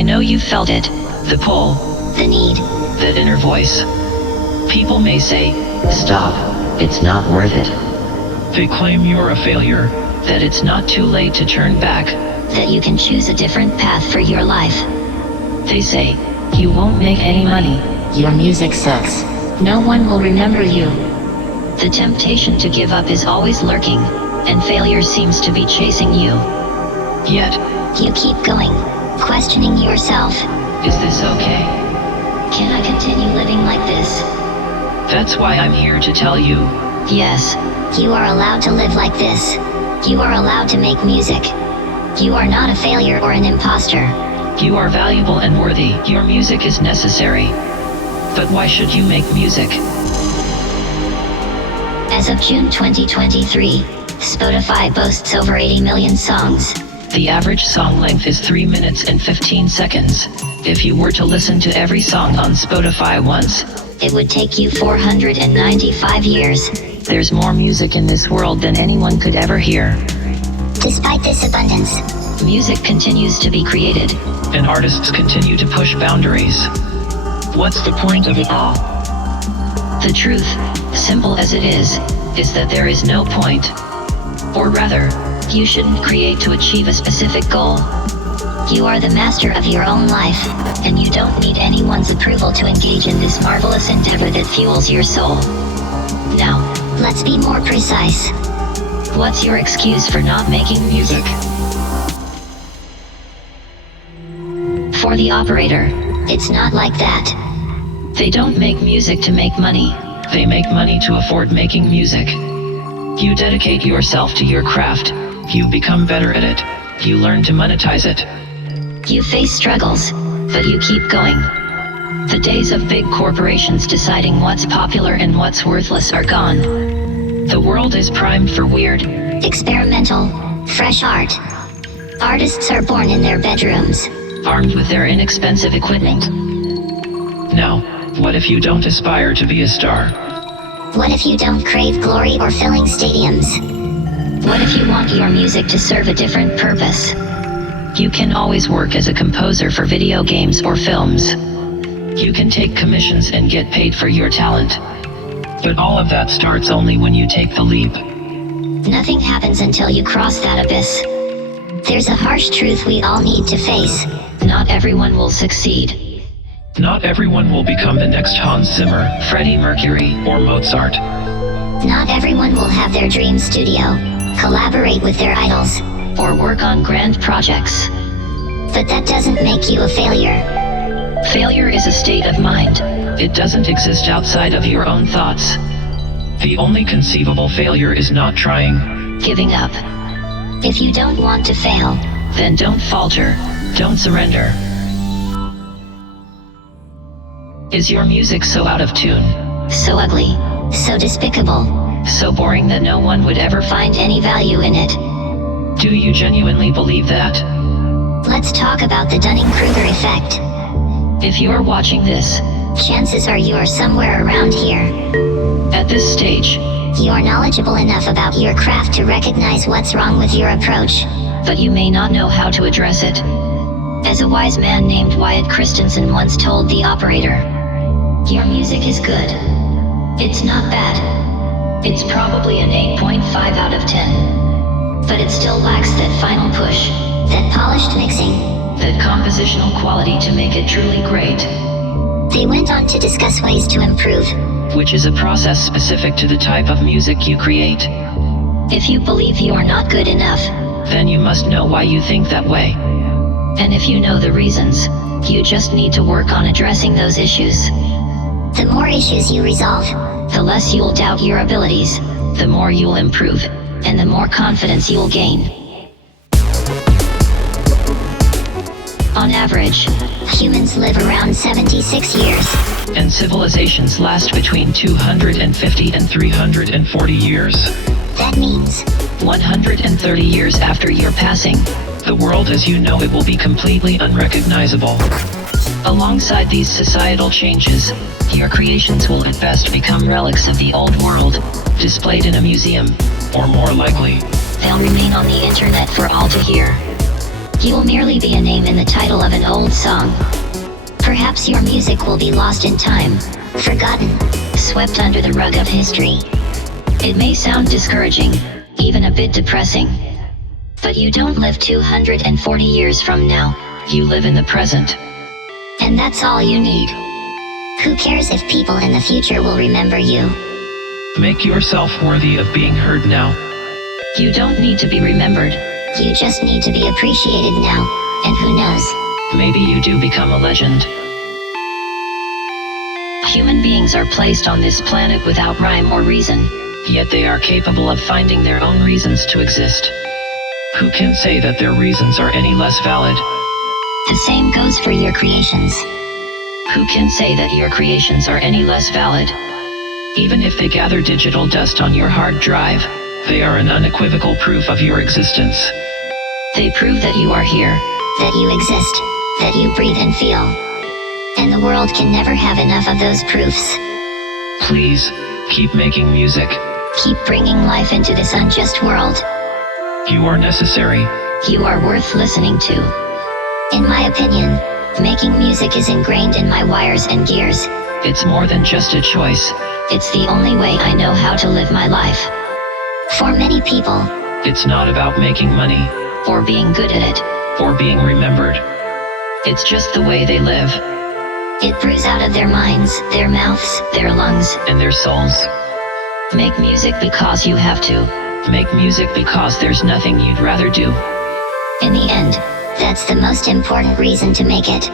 I know you felt it. The pull. The need. That inner voice. People may say, stop, it's not worth it. They claim you're a failure, that it's not too late to turn back, that you can choose a different path for your life. They say, you won't make any money. Your music sucks. No one will remember you. The temptation to give up is always lurking, and failure seems to be chasing you. Yet, you keep going, questioning yourself. Is this okay? Can I continue living like this? That's why I'm here to tell you. Yes, you are allowed to live like this. You are allowed to make music. You are not a failure or an imposter. You are valuable and worthy. Your music is necessary. But why should you make music? As of June 2023, Spotify boasts over 80 million songs. The average song length is 3 minutes and 15 seconds. If you were to listen to every song on Spotify once, it would take you 495 years. There's more music in this world than anyone could ever hear. Despite this abundance, music continues to be created. And artists continue to push boundaries. What's the point of it all? The truth, simple as it is that there is no point. Or rather, you shouldn't create to achieve a specific goal. You are the master of your own life, and you don't need anyone's approval to engage in this marvelous endeavor that fuels your soul. Now, let's be more precise. What's your excuse for not making music? For the operator, it's not like that. They don't make music to make money. They make money to afford making music. You dedicate yourself to your craft. You become better at it. You learn to monetize it. You face struggles, but you keep going. The days of big corporations deciding what's popular and what's worthless are gone. The world is primed for weird, experimental, fresh art. Artists are born in their bedrooms, armed with their inexpensive equipment. Now, what if you don't aspire to be a star? What if you don't crave glory or filling stadiums? What if you want your music to serve a different purpose? You can always work as a composer for video games or films. You can take commissions and get paid for your talent. But all of that starts only when you take the leap. Nothing happens until you cross that abyss. There's a harsh truth we all need to face. Not everyone will succeed. Not everyone will become the next Hans Zimmer, Freddie Mercury, or Mozart. Not everyone will have their dream studio, collaborate with their idols, or work on grand projects. But that doesn't make you a failure. Failure is a state of mind. It doesn't exist outside of your own thoughts. The only conceivable failure is not trying. Giving up. If you don't want to fail, then don't falter. Don't surrender. Is your music so out of tune? So ugly? So despicable? So boring that no one would ever find any value in it? Do you genuinely believe that? Let's talk about the Dunning-Kruger effect. If you're watching this, chances are you are somewhere around here. At this stage, you are knowledgeable enough about your craft to recognize what's wrong with your approach, but you may not know how to address it. As a wise man named Wyatt Christensen once told the operator, your music is good. It's not bad. It's probably an 8.5 out of 10. But it still lacks that final push, that polished mixing, that compositional quality to make it truly great. They went on to discuss ways to improve, which is a process specific to the type of music you create. If you believe you are not good enough, then you must know why you think that way. And if you know the reasons, you just need to work on addressing those issues. The more issues you resolve, the less you'll doubt your abilities, the more you'll improve, and the more confidence you'll gain. On average, humans live around 76 years. And civilizations last between 250 and 340 years. That means 130 years after your passing, the world as you know it will be completely unrecognizable. Alongside these societal changes, your creations will at best become relics of the old world, displayed in a museum, or more likely, they'll remain on the internet for all to hear. You'll merely be a name in the title of an old old song. Perhaps your music will be lost in time, forgotten, swept under the rug of history. It may sound discouraging, even a bit depressing. But you don't live 240 years from now, you live in the present. And that's all you need. Who cares if people in the future will remember you? Make yourself worthy of being heard now. You don't need to be remembered. You just need to be appreciated now, and who knows? Maybe you do become a legend. Human beings are placed on this planet without rhyme or reason, yet they are capable of finding their own reasons to exist. Who can say that their reasons are any less valid? The same goes for your creations. Who can say that your creations are any less valid? Even if they gather digital dust on your hard drive, they are an unequivocal proof of your existence. They prove that you are here. That you exist. That you breathe and feel. And the world can never have enough of those proofs. Please, keep making music. Keep bringing life into this unjust world. You are necessary. You are worth listening to. In my opinion, making music is ingrained in my wires and gears. It's more than just a choice. It's the only way I know how to live my life. For many people, It's not about making money, Or being good at it. or being remembered. It's just the way they live. it brews out of their minds, their mouths, Their lungs. And their souls. Make music because you have to. Make music because there's nothing you'd rather do. in the end, that's the most important reason to make it.